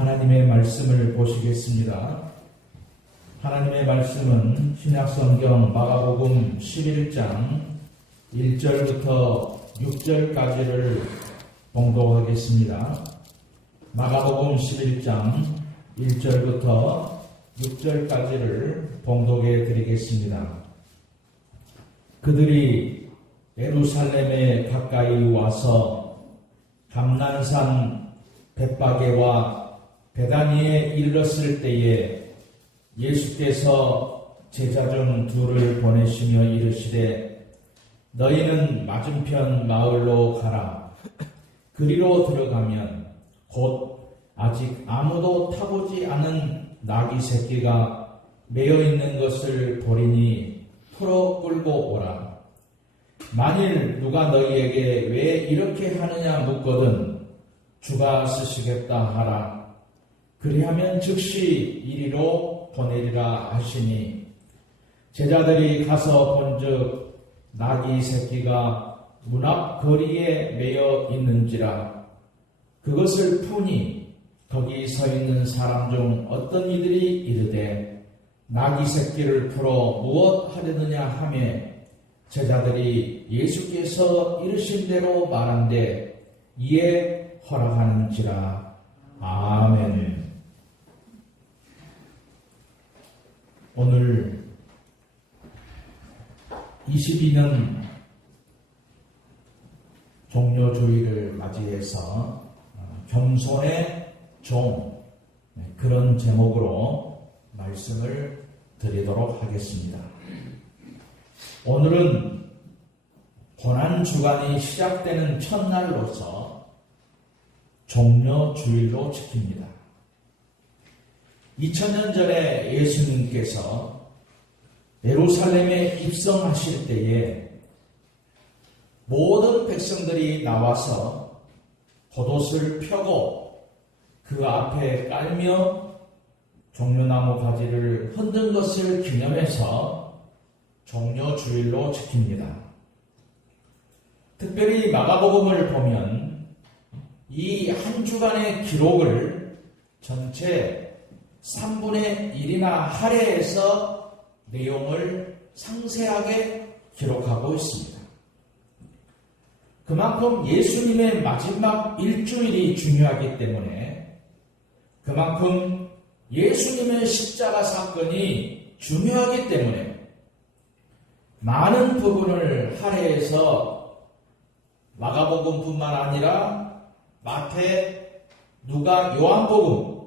하나님의 말씀을 보시겠습니다. 하나님의 말씀은 신약성경 마가복음 11장 1절부터 6절까지를 봉독하겠습니다. 마가복음 11장 1절부터 6절까지를 봉독해 드리겠습니다. 그들이 예루살렘에 가까이 와서 감난산 벳바게와 베다니에 이르렀을 때에 예수께서 제자 중 둘을 보내시며 이르시되 너희는 맞은편 마을로 가라. 그리로 들어가면 곧 아직 아무도 타보지 않은 나귀 새끼가 매여 있는 것을 보리니 풀어 끌고 오라. 만일 누가 너희에게 왜 이렇게 하느냐 묻거든 주가 쓰시겠다 하라. 그리하면 즉시 이리로 보내리라 하시니 제자들이 가서 본즉 나귀 새끼가 문 앞 거리에 매여 있는지라. 그것을 푸니 거기 서 있는 사람 중 어떤 이들이 이르되 나귀 새끼를 풀어 무엇 하려느냐 하며 제자들이 예수께서 이르신 대로 말한데 이에 허락하는지라. 아멘. 오늘 22년 종료주의를 맞이해서 겸손의 종, 그런 제목으로 말씀을 드리도록 하겠습니다. 오늘은 고난주간이 시작되는 첫날로서 종료주일로 지킵니다. 2000년 전에 예수님께서 예루살렘에 입성하실 때에 모든 백성들이 나와서 겉옷을 펴고 그 앞에 깔며 종려나무 가지를 흔든 것을 기념해서 종려주일로 지킵니다. 특별히 마가복음을 보면 이 한 주간의 기록을 전체 3분의 1이나 할애해서 내용을 상세하게 기록하고 있습니다. 그만큼 예수님의 마지막 일주일이 중요하기 때문에 그만큼 예수님의 십자가 사건이 중요하기 때문에 많은 부분을 할애해서 마가복음뿐만 아니라 마태, 누가, 요한복음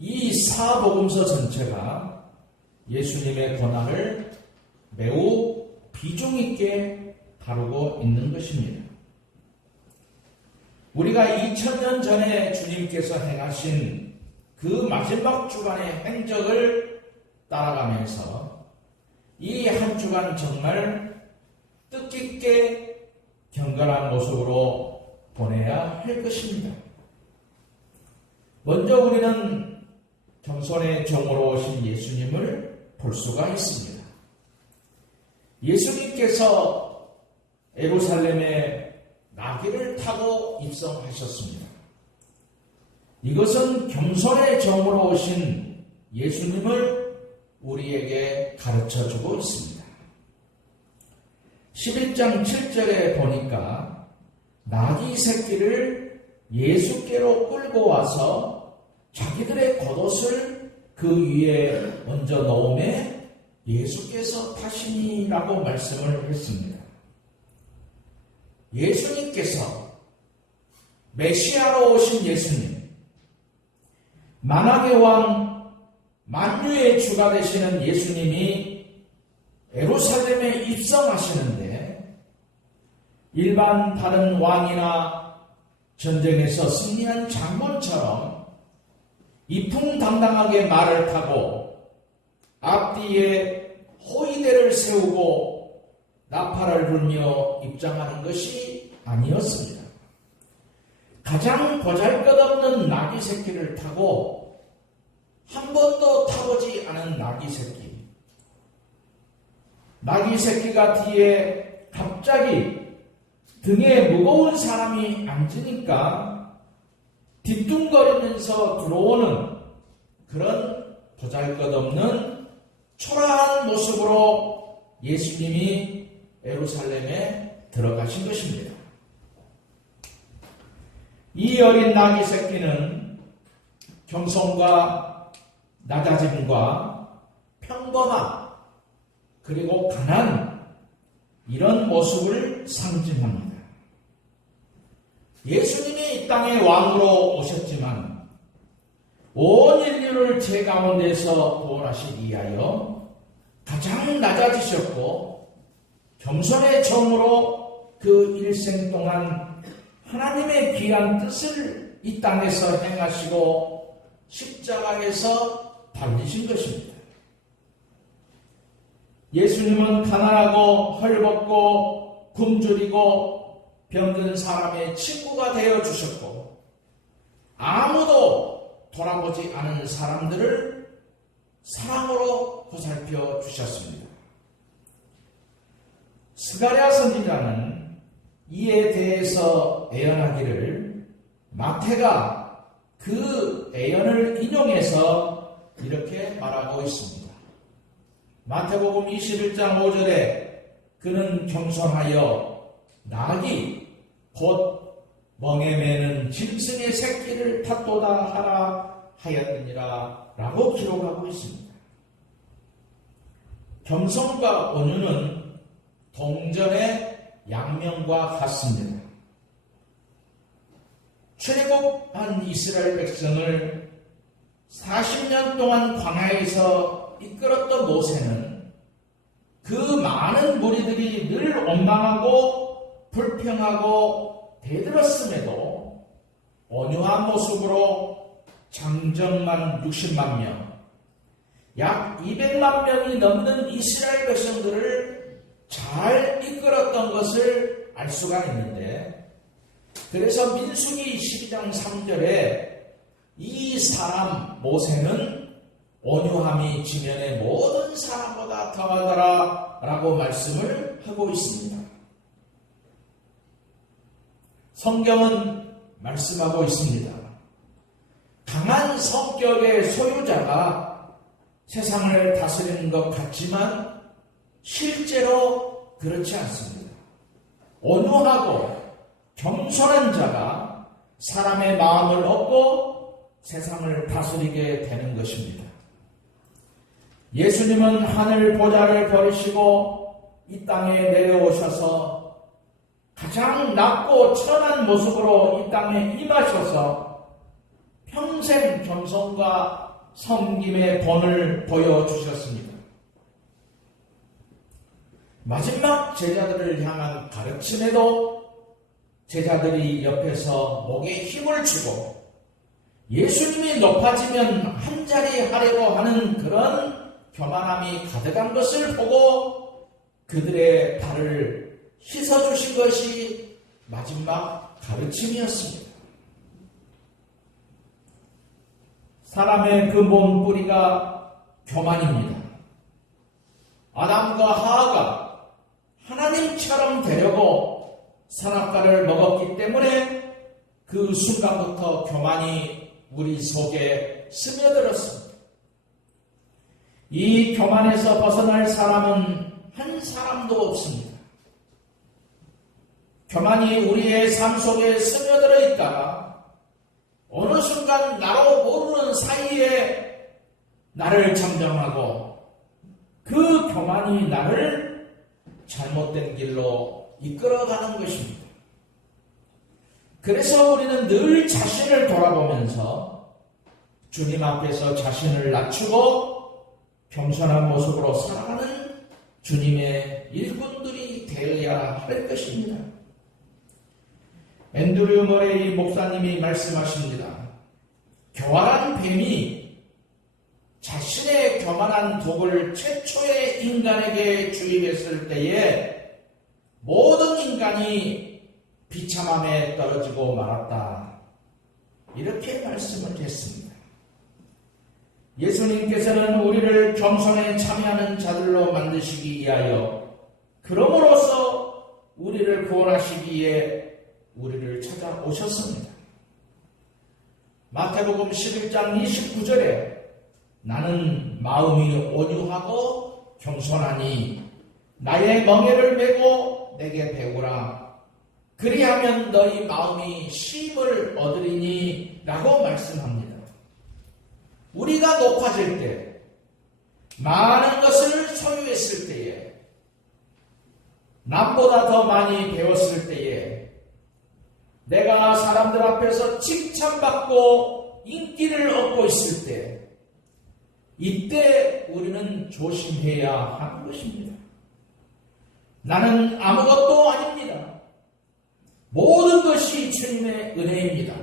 이 사복음서 전체가 예수님의 고난을 매우 비중 있게 다루고 있는 것입니다. 우리가 2000년 전에 주님께서 행하신 그 마지막 주간의 행적을 따라가면서 이 한 주간 정말 뜻깊게 경건한 모습으로 보내야 할 것입니다. 먼저 우리는 겸손의 종으로 오신 예수님을 볼 수가 있습니다. 예수님께서 예루살렘에 나귀를 타고 입성하셨습니다. 이것은 겸손의 종으로 오신 예수님을 우리에게 가르쳐주고 있습니다. 11장 7절에 보니까 나귀 새끼를 예수께로 끌고 와서 자기들의 겉옷을 그 위에 얹어 놓음에 예수께서 타시니라고 말씀을 했습니다. 예수님께서 메시아로 오신 예수님, 만왕의 왕, 만유의 주가 되시는 예수님이 예루살렘에 입성하시는데 일반 다른 왕이나 전쟁에서 승리한 장군처럼 이풍당당하게 말을 타고 앞뒤에 호위대를 세우고 나팔을 불며 입장하는 것이 아니었습니다. 가장 보잘것없는 나귀 새끼를 타고 한 번도 타보지 않은 나귀 새끼. 나귀 새끼가 뒤에 갑자기 등에 무거운 사람이 앉으니까 뒤뚱거리면서 들어오는 그런 보잘것없는 초라한 모습으로 예수님이 예루살렘에 들어가신 것입니다. 이 어린 나귀 새끼는 겸손과 낮아짐과 평범함 그리고 가난 이런 모습을 상징합니다. 예수님이 이 땅에 왕으로 오셨지만 온 인류를 제 가운데서 구원하시기 위하여 가장 낮아지셨고 겸손의 정으로 그 일생 동안 하나님의 귀한 뜻을 이 땅에서 행하시고 십자가에서 달리신 것입니다. 예수님은 가난하고 헐벗고 굶주리고 병든 사람의 친구가 되어주셨고 아무도 돌아보지 않은 사람들을 사랑으로 보살펴 주셨습니다. 스가랴 선지자는 이에 대해서 애언하기를 마태가 그 애언을 인용해서 이렇게 말하고 있습니다. 마태복음 21장 5절에 그는 겸손하여 나귀 곧 멍에 매는 짐승의 새끼를 탔도다 하라 하였느니라 라고 기록하고 있습니다. 겸손과 온유는 동전의 양면과 같습니다. 출애굽한 이스라엘 백성을 40년 동안 광야에서 이끌었던 모세는 그 많은 무리들이 늘 원망하고 불평하고 대들었음에도 온유한 모습으로 장정만 60만 명, 약 200만 명이 넘는 이스라엘 백성들을 잘 이끌었던 것을 알 수가 있는데, 그래서 민수기 12장 3절에 이 사람 모세는 온유함이 지면의 모든 사람보다 더하더라 라고 말씀을 하고 있습니다. 성경은 말씀하고 있습니다. 강한 성격의 소유자가 세상을 다스리는 것 같지만 실제로 그렇지 않습니다. 온유하고 겸손한 자가 사람의 마음을 얻고 세상을 다스리게 되는 것입니다. 예수님은 하늘 보좌를 버리시고 이 땅에 내려오셔서 가장 낮고 천한 모습으로 이 땅에 임하셔서 평생 겸손과 섬김의 본을 보여주셨습니다. 마지막 제자들을 향한 가르침에도 제자들이 옆에서 목에 힘을 주고 예수님이 높아지면 한자리 하려고 하는 그런 교만함이 가득한 것을 보고 그들의 발을 씻어주신 것이 마지막 가르침이었습니다. 사람의 근본 뿌리가 교만입니다. 아담과 하와가 하나님처럼 되려고 선악과를 먹었기 때문에 그 순간부터 교만이 우리 속에 스며들었습니다. 이 교만에서 벗어날 사람은 한 사람도 없습니다. 교만이 우리의 삶 속에 스며들어 있다가 어느 순간 나로 모르는 사이에 나를 잠잠하고 그 교만이 나를 잘못된 길로 이끌어가는 것입니다. 그래서 우리는 늘 자신을 돌아보면서 주님 앞에서 자신을 낮추고 겸손한 모습으로 살아가는 주님의 일꾼들이 되어야 할 것입니다. 앤드류 머레이 목사님이 말씀하십니다. 교활한 뱀이 자신의 교만한 독을 최초의 인간에게 주입했을 때에 모든 인간이 비참함에 떨어지고 말았다. 이렇게 말씀을 했습니다. 예수님께서는 우리를 겸손에 참여하는 자들로 만드시기 위하여 그럼으로써 우리를 구원하시기 위해 우리를 찾아오셨습니다. 마태복음 11장 29절에 나는 마음이 온유하고 겸손하니 나의 멍에를 메고 내게 배우라. 그리하면 너희 마음이 쉼을 얻으리니 라고 말씀합니다. 우리가 높아질 때, 많은 것을 소유했을 때에, 남보다 더 많이 배웠을 때에, 내가 사람들 앞에서 칭찬받고 인기를 얻고 있을 때, 이때 우리는 조심해야 하는 것입니다. 나는 아무것도 아닙니다. 모든 것이 주님의 은혜입니다.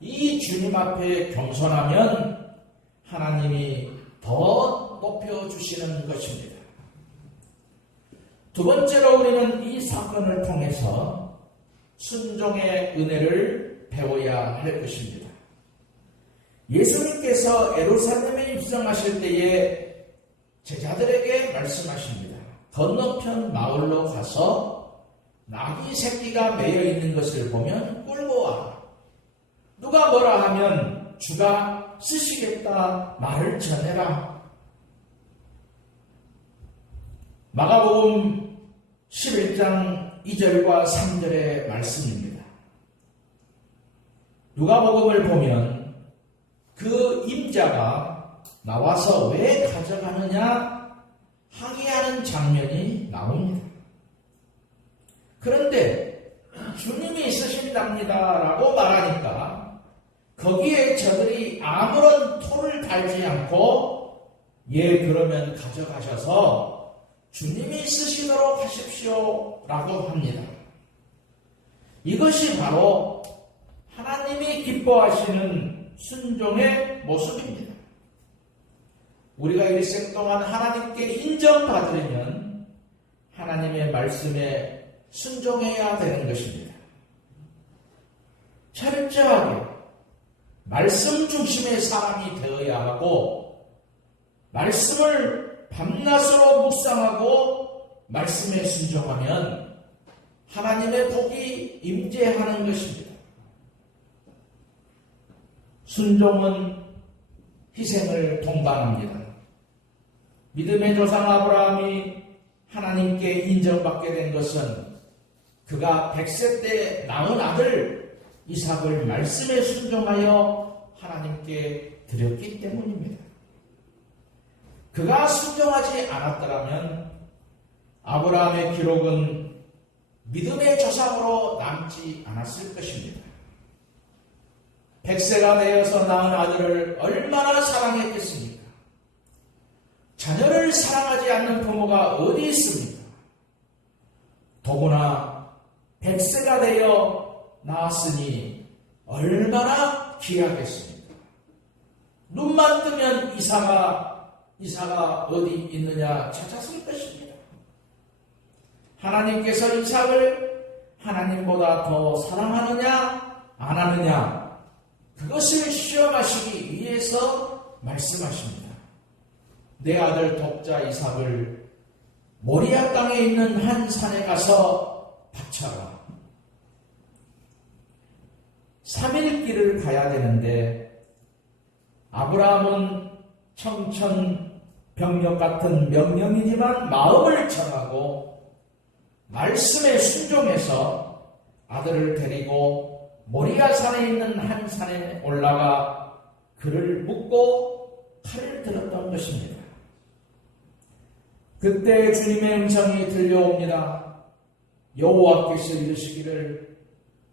이 주님 앞에 겸손하면 하나님이 더 높여주시는 것입니다. 두 번째로 우리는 이 사건을 통해서 순종의 은혜를 배워야 할 것입니다. 예수님께서 예루살렘에 입성하실 때에 제자들에게 말씀하십니다. 건너편 마을로 가서 나귀 새끼가 매여 있는 것을 보면 끌고 와라. 누가 뭐라 하면 주가 쓰시겠다 말을 전해라. 마가복음 11장 2절과 3절의 말씀입니다. 누가복음을 보면 그 임자가 나와서 왜 가져가느냐 항의하는 장면이 나옵니다. 그런데 주님이 쓰신답니다 라고 말하니까 거기에 저들이 아무런 토를 달지 않고 예 그러면 가져가셔서 주님이 쓰시도록 하십시오 라고 합니다. 이것이 바로 하나님이 기뻐하시는 순종의 모습입니다. 우리가 일생 동안 하나님께 인정받으려면 하나님의 말씀에 순종해야 되는 것입니다. 철저하게 말씀 중심의 사람이 되어야 하고 말씀을 밤낮으로 묵상하고 말씀에 순종하면 하나님의 복이 임재하는 것입니다. 순종은 희생을 동반합니다. 믿음의 조상 아브라함이 하나님께 인정받게 된 것은 그가 100세 때 낳은 아들 이삭을 말씀에 순종하여 하나님께 드렸기 때문입니다. 그가 순종하지 않았더라면 아브라함의 기록은 믿음의 조상으로 남지 않았을 것입니다. 100세가 되어서 낳은 아들을 얼마나 사랑했겠습니까? 자녀를 사랑하지 않는 부모가 어디 있습니까? 더구나 100세가 되어 낳았으니 얼마나 귀하겠습니까? 눈만 뜨면 이사가 어디 있느냐 찾았을 것입니다. 하나님께서 이삭을 하나님보다 더 사랑하느냐 안 하느냐 그것을 시험하시기 위해서 말씀하십니다. 내 아들 독자 이삭을 모리아 땅에 있는 한 산에 가서 바쳐라. 3일 길을 가야 되는데 아브라함은 청천벽력 같은 명령이지만 마음을 정하고 말씀에 순종해서 아들을 데리고 모리아 산에 있는 한 산에 올라가 그를 묶고 칼을 들었던 것입니다. 그때 주님의 음성이 들려옵니다. 여호와께서 이르시기를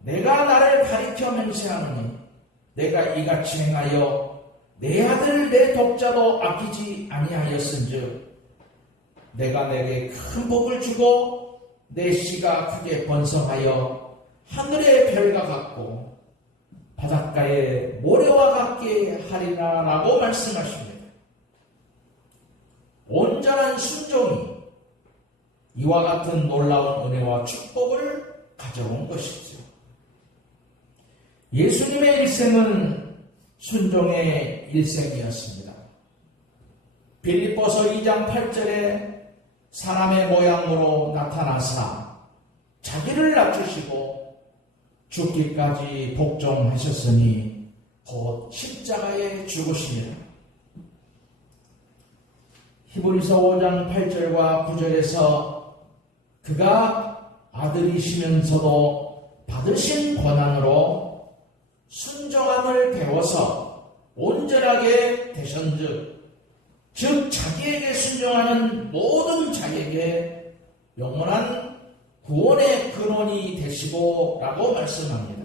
내가 나를 가리켜 맹세하노니 내가 이같이 행하여 내 아들 내 독자도 아끼지 아니하였은즉 내가 내게 큰 복을 주고 내 씨가 크게 번성하여 하늘의 별과 같고 바닷가의 모래와 같게 하리라 라고 말씀하십니다. 온전한 순종이 이와 같은 놀라운 은혜와 축복을 가져온 것이죠. 예수님의 일생은 순종의 일생이었습니다. 빌립보서 2장 8절에 사람의 모양으로 나타나사 자기를 낮추시고 죽기까지 복종하셨으니 죽으시니라. 히브리서 5장 8절과 9절에서 그가 아들이시면서도 받으신 권한으로 순종함을 배워서 온전하게 되신즉 즉 자기에게 순종하는 모든 자에게 영원한 구원의 근원이 되시고 라고 말씀합니다.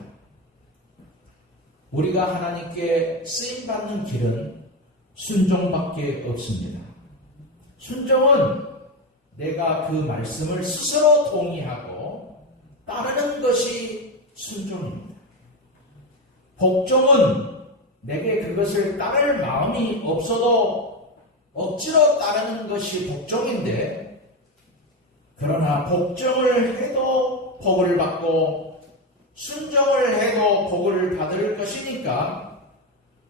우리가 하나님께 쓰임받는 길은 순종밖에 없습니다. 순종은 내가 그 말씀을 스스로 동의하고 따르는 것이 순종입니다. 복종은 내게 그것을 따를 마음이 없어도 억지로 따르는 것이 복종인데, 그러나 복종을 해도 복을 받고 순종을 해도 복을 받을 것이니까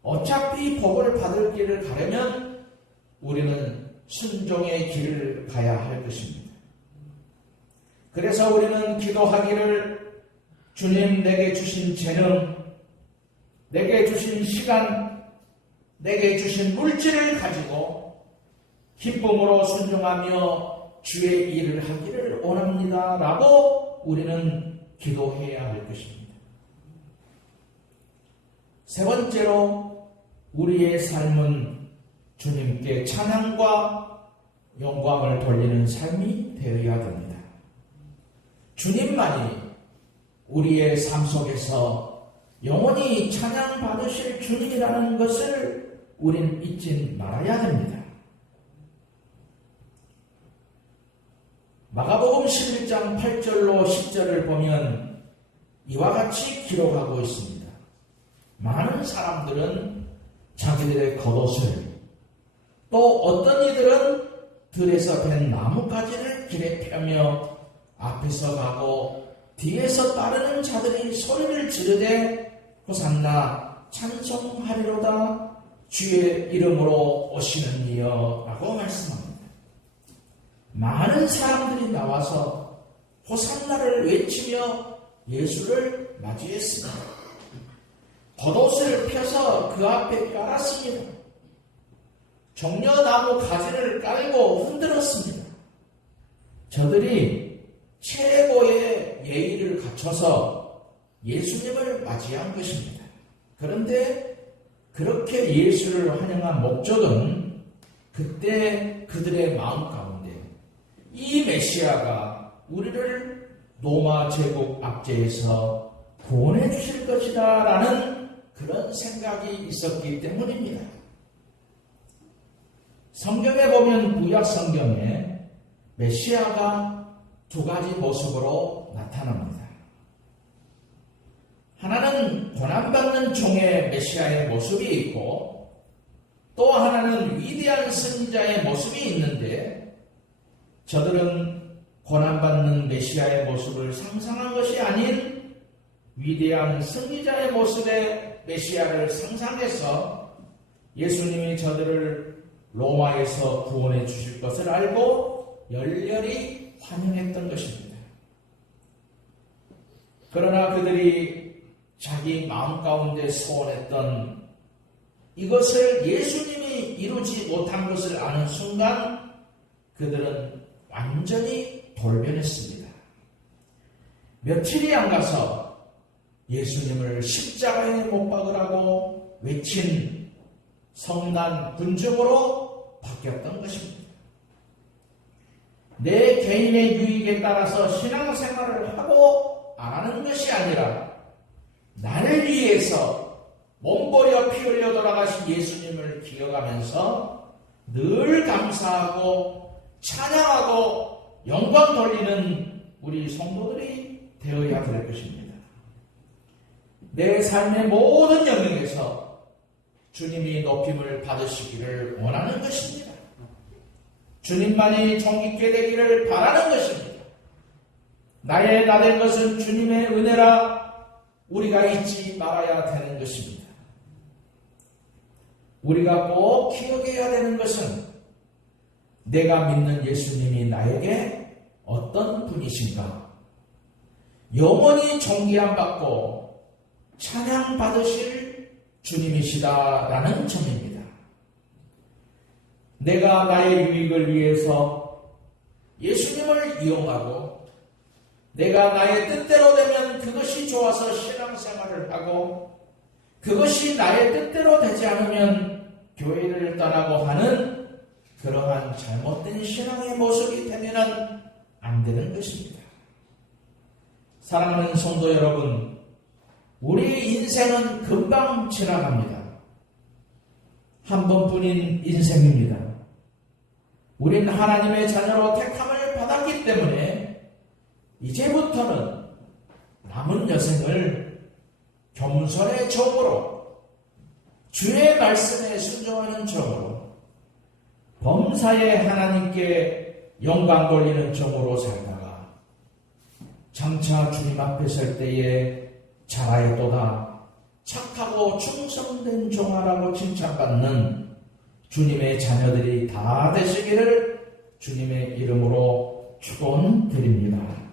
어차피 복을 받을 길을 가려면 우리는 순종의 길을 가야 할 것입니다. 그래서 우리는 기도하기를 주님 내게 주신 재능, 내게 주신 시간, 내게 주신 물질을 가지고 기쁨으로 순종하며 주의 일을 하기를 원합니다 라고 우리는 기도해야 할 것입니다. 세 번째로 우리의 삶은 주님께 찬양과 영광을 돌리는 삶이 되어야 됩니다. 주님만이 우리의 삶 속에서 영원히 찬양받으실 주님이라는 것을 우린 잊지 말아야 됩니다. 마가복음 11장 8절로 10절을 보면 이와 같이 기록하고 있습니다. 많은 사람들은 자기들의 겉옷을, 또 어떤 이들은 들에서 벤 나뭇가지를 길에 펴며 앞에서 가고 뒤에서 따르는 자들이 소리를 지르되 호산나 찬송하리로다 주의 이름으로 오시는 이여 라고 말씀합니다. 많은 사람들이 나와서 호산나를 외치며 예수를 맞이했습니다. 겉옷을 펴서 그 앞에 깔았습니다. 종려나무 가지를 깔고 흔들었습니다. 저들이 최고의 예의를 갖춰서 예수님을 맞이한 것입니다. 그런데 그렇게 예수를 환영한 목적은 그때 그들의 마음 가운데 이 메시아가 우리를 로마 제국 압제에서 구원해 주실 것이다 라는 그런 생각이 있었기 때문입니다. 성경에 보면 구약 성경에 메시아가 두 가지 모습으로 나타납니다. 하나는 고난받는 종의 메시아의 모습이 있고 또 하나는 위대한 승리자의 모습이 있는데 저들은 고난받는 메시아의 모습을 상상한 것이 아닌 위대한 승리자의 모습의 메시아를 상상해서 예수님이 저들을 로마에서 구원해 주실 것을 알고 열렬히 환영했던 것입니다. 그러나 그들이 자기 마음 가운데 소원했던 이것을 예수님이 이루지 못한 것을 아는 순간 그들은 완전히 돌변했습니다. 며칠이 안 가서 예수님을 십자가에 못 박으라고 외친 성난 군중으로 바뀌었던 것입니다. 내 개인의 유익에 따라서 신앙생활을 하고 안 하는 것이 아니라 나를 위해서 몸버려 피 흘려 돌아가신 예수님을 기억하면서 늘 감사하고 찬양하고 영광 돌리는 우리 성도들이 되어야 될 것입니다. 내 삶의 모든 영역에서 주님이 높임을 받으시기를 원하는 것입니다. 주님만이 존귀케 되기를 바라는 것입니다. 나의 나된 것은 주님의 은혜라 우리가 잊지 말아야 되는 것입니다. 우리가 꼭 기억해야 되는 것은 내가 믿는 예수님이 나에게 어떤 분이신가? 영원히 존귀함 받고 찬양 받으실 주님이시다라는 점입니다. 내가 나의 유익을 위해서 예수님을 이용하고 내가 나의 뜻대로 되면 그것이 좋아서 신앙생활을 하고 그것이 나의 뜻대로 되지 않으면 교회를 떠나고 하는 그러한 잘못된 신앙의 모습이 되면 안 되는 것입니다. 사랑하는 성도 여러분, 우리 인생은 금방 지나갑니다. 한 번뿐인 인생입니다. 우린 하나님의 자녀로 택함을 받았기 때문에 이제부터는 남은 여생을 겸손의 정으로 주의 말씀에 순종하는 정으로 범사의 하나님께 영광 돌리는 정으로 살다가 장차 주님 앞에 설 때에 잘하였도다 착하고 충성된 종아라고 칭찬받는 주님의 자녀들이 다 되시기를 주님의 이름으로 축원드립니다.